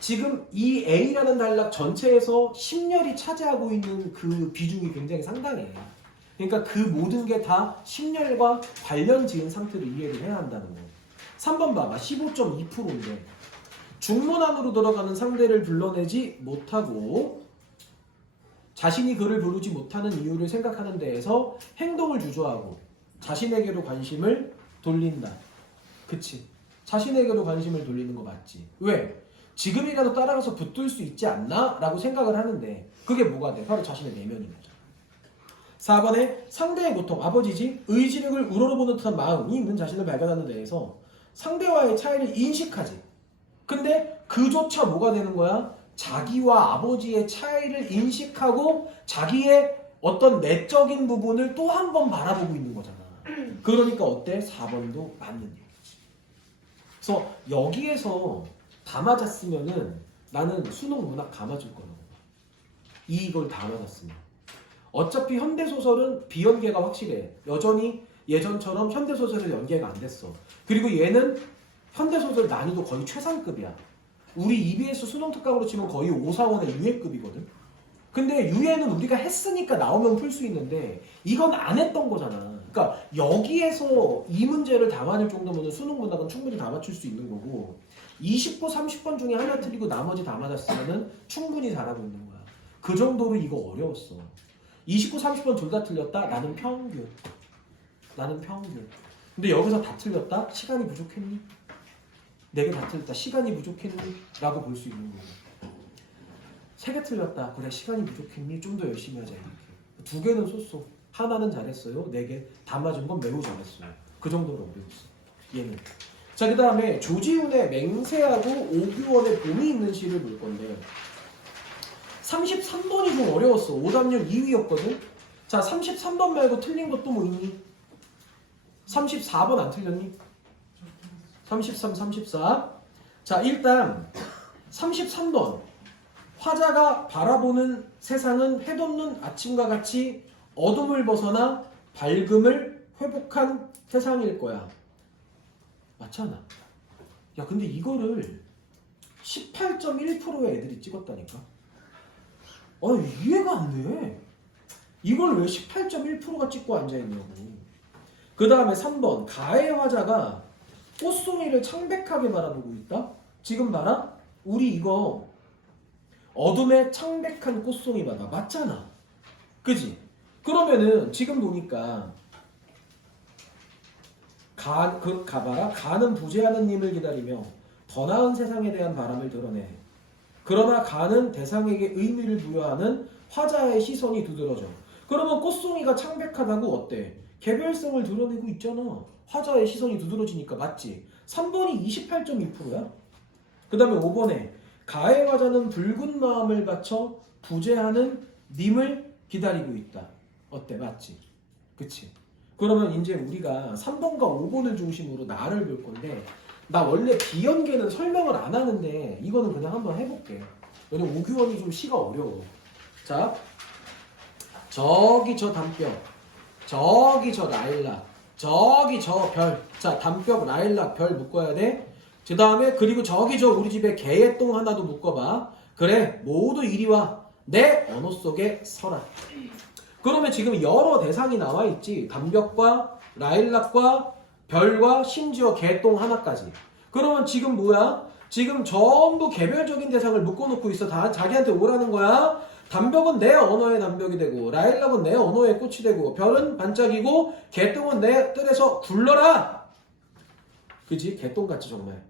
지금 이 A라는 단락 전체에서 심열이 차지하고 있는 그 비중이 굉장히 상당해. 그러니까 그 모든 게 다 심열과 관련 지은 상태로 이해를 해야 한다는 거. 3번 봐봐. 15.2%인데 중문 안으로 들어가는 상대를 불러내지 못하고 자신이 그를 부르지 못하는 이유를 생각하는 데에서 행동을 주저하고 자신에게로 관심을 돌린다. 그치? 자신에게로 관심을 돌리는 거 맞지? 왜? 지금이라도 따라가서 붙들 수 있지 않나? 라고 생각을 하는데 그게 뭐가 돼? 바로 자신의 내면인 거죠. 4번에 상대의 고통, 아버지지 의지력을 우러러보는 듯한 마음이 있는 자신을 발견하는 데에서 상대와의 차이를 인식하지. 근데 그조차 뭐가 되는 거야? 자기와 아버지의 차이를 인식하고 자기의 어떤 내적인 부분을 또 한 번 바라보고 있는 거잖아. 그러니까 어때? 4번도 맞는 얘기지. 그래서 여기에서 다 맞았으면은 나는 수능 문학 다 맞을 거라고. 이걸 다 맞았으면. 어차피 현대소설은 비연계가 확실해. 여전히 예전처럼 현대소설에 연계가 안 됐어. 그리고 얘는 현대소설 난이도 거의 최상급이야. 우리 EBS 수능특강으로 치면 거의 5, 4원의 유예급이거든. 근데 유예는 우리가 했으니까 나오면 풀 수 있는데 이건 안 했던 거잖아. 그러니까 여기에서 이 문제를 다 맞을 정도면 수능 문학은 충분히 다 맞출 수 있는 거고 20번, 30번 중에 하나 틀리고 나머지 다 맞았으면 충분히 잘하고 있는 거야. 그 정도로 이거 어려웠어. 29, 30번 둘 다 틀렸다? 나는 평균. 나는 평균. 근데 여기서 다 틀렸다? 시간이 부족했니? 4개 다 틀렸다. 시간이 부족했니? 라고 볼 수 있는 거고 3개 틀렸다. 그래 시간이 부족했니? 좀 더 열심히 하자 이렇게. 2개는 쏘쏘. 하나는 잘했어요. 4개 다 맞은 건 매우 잘했어요. 그 정도로 어려웠어. 얘는. 자, 그 다음에 조지훈의 맹세하고 오규원의 봄이 있는 시를 볼 건데 33번이 좀 어려웠어. 오답률 2위였거든. 자, 33번 말고 틀린 것도 뭐 있니? 34번 안 틀렸니? 33, 34. 자, 일단 33번. 화자가 바라보는 세상은 해돋는 아침과 같이 어둠을 벗어나 밝음을 회복한 세상일 거야. 맞잖아. 야, 근데 이거를 18.1%의 애들이 찍었다니까? 이해가 안 돼. 이걸 왜 18.1%가 찍고 앉아있냐고. 그 다음에 3번. 가해 화자가 꽃송이를 창백하게 바라보고 있다? 지금 봐라. 우리 이거 어둠에 창백한 꽃송이 봐봐. 맞잖아. 그지? 그러면은 지금 보니까 가봐라. 가는 부재하는 님을 기다리며 더 나은 세상에 대한 바람을 드러내. 그러나 가는 대상에게 의미를 부여하는 화자의 시선이 두드러져. 그러면 꽃송이가 창백하다고 어때? 개별성을 드러내고 있잖아. 화자의 시선이 두드러지니까 맞지? 3번이 28.2%야. 그 다음에 5번에 가해 화자는 붉은 마음을 바쳐 부재하는 님을 기다리고 있다. 어때? 맞지? 그치? 그러면 이제 우리가 3번과 5번을 중심으로 나를 볼 건데 나 원래 비연계는 설명을 안 하는데 이거는 그냥 한번 해볼게. 왜냐면 오규원이 좀 시가 어려워. 자, 저기 저 담벼, 저기 저 라일락, 저기 저 별. 자, 담벼, 라일락, 별 묶어야 돼. 그 다음에 그리고 저기 저 우리 집에 개똥 하나도 묶어봐. 그래, 모두 이리 와. 내 언어 속에 서라. 그러면 지금 여러 대상이 나와 있지. 담벽과 라일락과 별과 심지어 개똥 하나까지. 그러면 지금 뭐야? 지금 전부 개별적인 대상을 묶어놓고 있어. 다 자기한테 오라는 거야. 담벽은 내 언어의 담벽이 되고 라일락은 내 언어의 꽃이 되고 별은 반짝이고 개똥은 내 뜰에서 굴러라. 그지? 개똥같지 정말.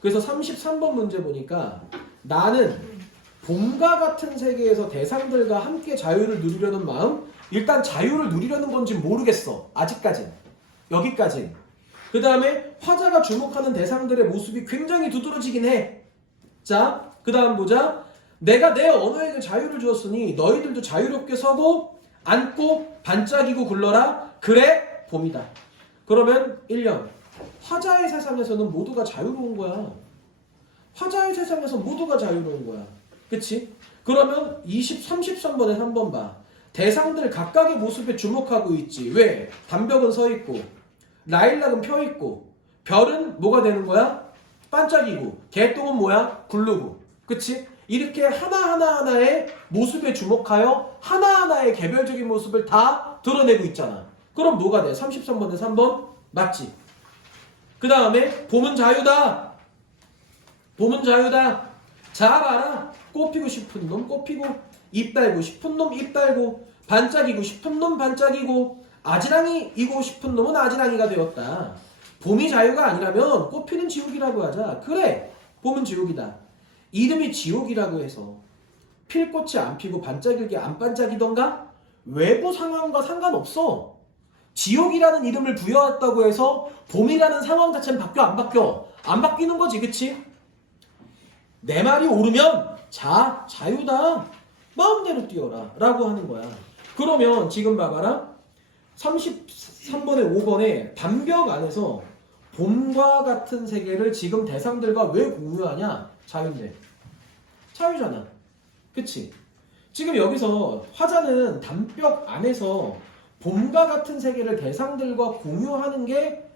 그래서 33번 문제 보니까 나는 봄과 같은 세계에서 대상들과 함께 자유를 누리려는 마음. 일단 자유를 누리려는 건지 모르겠어. 아직까진. 여기까진. 그 다음에 화자가 주목하는 대상들의 모습이 굉장히 두드러지긴 해. 자, 그 다음 보자. 내가 내 언어에게 자유를 주었으니 너희들도 자유롭게 서고 앉고 반짝이고 굴러라. 그래 봄이다. 그러면 1년. 화자의 세상에서는 모두가 자유로운 거야. 화자의 세상에서 모두가 자유로운 거야. 그치? 그러면 33번에 3번 봐. 대상들 각각의 모습에 주목하고 있지. 왜? 담벽은 서 있고 라일락은 펴 있고 별은 뭐가 되는 거야? 반짝이고 개똥은 뭐야? 굴르고. 그치? 이렇게 하나하나의 모습에 주목하여 하나하나의 개별적인 모습을 다 드러내고 있잖아. 그럼 뭐가 돼? 33번에 3번? 맞지? 그 다음에 봄은 자유다. 봄은 자유다. 자 봐라. 꽃피고 싶은 놈 꽃피고 입 달고 싶은 놈 입 달고 반짝이고 싶은 놈 반짝이고 아지랑이이고 싶은 놈은 아지랑이가 되었다. 봄이 자유가 아니라면 꽃피는 지옥이라고 하자. 그래 봄은 지옥이다. 이름이 지옥이라고 해서 필 꽃이 안 피고 반짝이게 안 반짝이던가? 외부 상황과 상관없어. 지옥이라는 이름을 부여했다고 해서 봄이라는 상황 자체는 바뀌어 안 바뀌어? 안 바뀌는 거지 그치? 내 말이 옳으면 자유다. 마음대로 뛰어라 라고 하는 거야. 그러면 지금 봐봐라. 33번에 5번에 단벽 안에서 봄과 같은 세계를 지금 대상들과 왜 공유하냐? 자유인데. 자유잖아. 그치? 지금 여기서 화자는 단벽 안에서 봄과 같은 세계를 대상들과 공유하는 게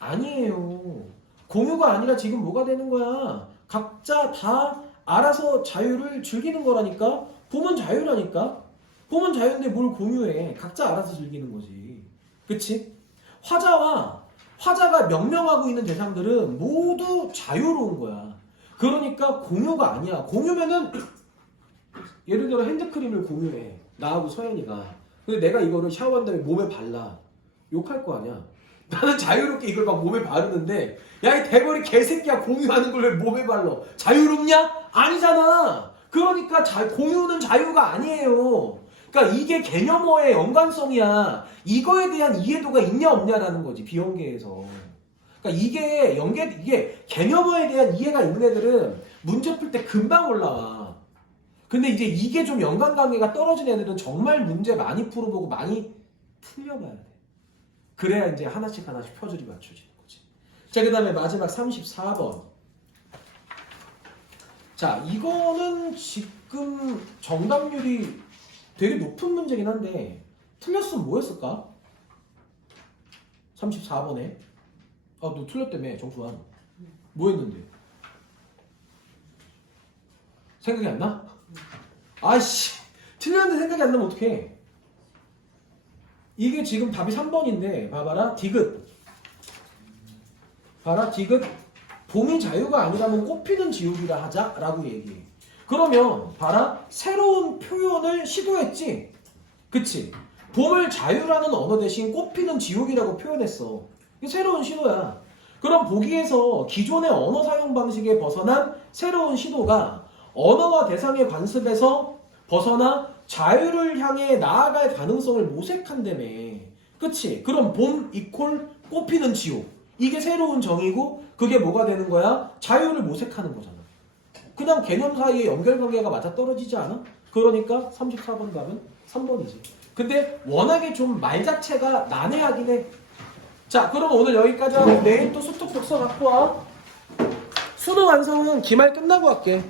아니에요. 공유가 아니라 지금 뭐가 되는 거야? 각자 다 알아서 자유를 즐기는 거라니까? 봄은 자유라니까? 봄은 자유인데 뭘 공유해? 각자 알아서 즐기는 거지. 그치? 화자가 명명하고 있는 대상들은 모두 자유로운 거야. 그러니까 공유가 아니야. 공유면은 예를 들어 핸드크림을 공유해. 나하고 서연이가. 근데 내가 이거를 샤워한 다음에 몸에 발라. 욕할 거 아니야. 나는 자유롭게 이걸 막 몸에 바르는데 야 이 대머리 개새끼야 공유하는 걸 왜 몸에 발라. 자유롭냐? 아니잖아. 그러니까 공유는 자유가 아니에요. 그러니까 이게 개념어의 연관성이야. 이거에 대한 이해도가 있냐 없냐라는 거지 비연계에서. 그러니까 이게 개념어에 대한 이해가 있는 애들은 문제 풀 때 금방 올라와. 근데 이제 이게 좀 연관관계가 떨어진 애들은 정말 문제 많이 풀어보고 많이 틀려봐야 돼. 그래야 이제 하나씩 퍼즐이 맞춰지는 거지. 자, 그 다음에 마지막 34번. 자, 이거는 지금 정답률이 되게 높은 문제긴 한데 틀렸으면 뭐 했을까? 34번에 너 틀렸다며 정수환. 뭐 했는데? 생각이 안 나? 아이씨 틀렸는데 생각이 안 나면 어떡해. 이게 지금 답이 3번인데 봐봐라. 디귿. 봐라 디귿. 봄이 자유가 아니라면 꽃피는 지옥이라 하자 라고 얘기해. 그러면 봐라 새로운 표현을 시도했지. 그치? 봄을 자유라는 언어 대신 꽃피는 지옥이라고 표현했어. 이게 새로운 시도야. 그럼 보기에서 기존의 언어 사용 방식에 벗어난 새로운 시도가 언어와 대상의 관습에서 벗어나 자유를 향해 나아갈 가능성을 모색한다며. 그치? 그럼 봄 이퀄 꽃피는 지옥. 이게 새로운 정의고 그게 뭐가 되는 거야? 자유를 모색하는 거잖아. 그냥 개념 사이에 연결관계가 맞아떨어지지 않아? 그러니까 34번 답은 3번이지. 근데 워낙에 좀 말 자체가 난해하긴 해. 자, 그럼 오늘 여기까지 하고 내일 또 수특 독서 갖고 와. 수능 완성은 기말 끝나고 할게.